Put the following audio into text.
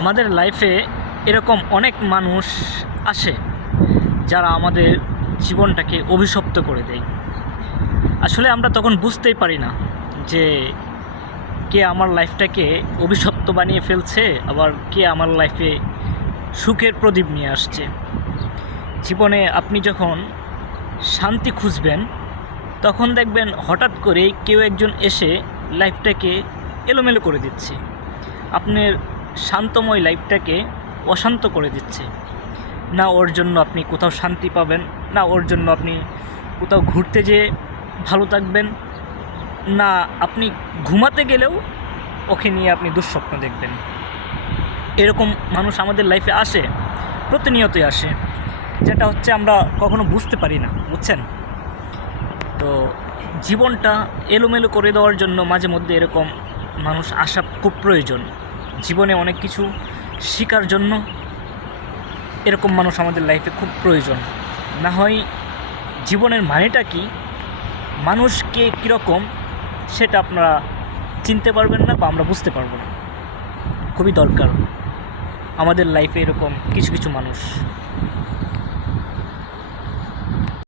আমাদের লাইফে এরকম অনেক মানুষ আসে যারা আমাদের জীবনটাকে অভিশপ্ত করে দেয়। আসলে আমরা তখন বুঝতেই পারি না যে কে আমার লাইফটাকে অভিশপ্ত বানিয়ে ফেলছে, আবার কে আমার লাইফে সুখের প্রদীপ নিয়ে আসছে। জীবনে আপনি যখন শান্তি খুঁজবেন, তখন দেখবেন হঠাৎ করেই কেউ একজন এসে লাইফটাকে এলোমেলো করে দিচ্ছে। আপনার শান্তময় লাইফটাকে অশান্ত করে দিচ্ছে। না ওর জন্য আপনি কোথাও শান্তি পাবেন, না ওর জন্য আপনি কোথাও ঘুরতে যেয়ে ভালো থাকবেন, না আপনি ঘুমাতে গেলেও ওকে নিয়ে আপনি দুঃস্বপ্ন দেখবেন। এরকম মানুষ আমাদের লাইফে আসে, প্রতিনিয়তই আসে, যেটা হচ্ছে আমরা কখনো বুঝতে পারি না, বুঝছেন? তো জীবনটা এলোমেলো করে দেওয়ার জন্য মাঝে মধ্যে এরকম মানুষ আসা খুব প্রয়োজন। জীবনে অনেক কিছু শেখার জন্য এরকম মানুষ আমাদের লাইফে খুব প্রয়োজন। না হয় জীবনের মানেটা কি? মানুষকে কীরকম সেটা আপনারা চিনতে পারবেন না বা আমরা বুঝতে পারব না। খুবই দরকার আমাদের লাইফে এরকম কিছু কিছু মানুষ।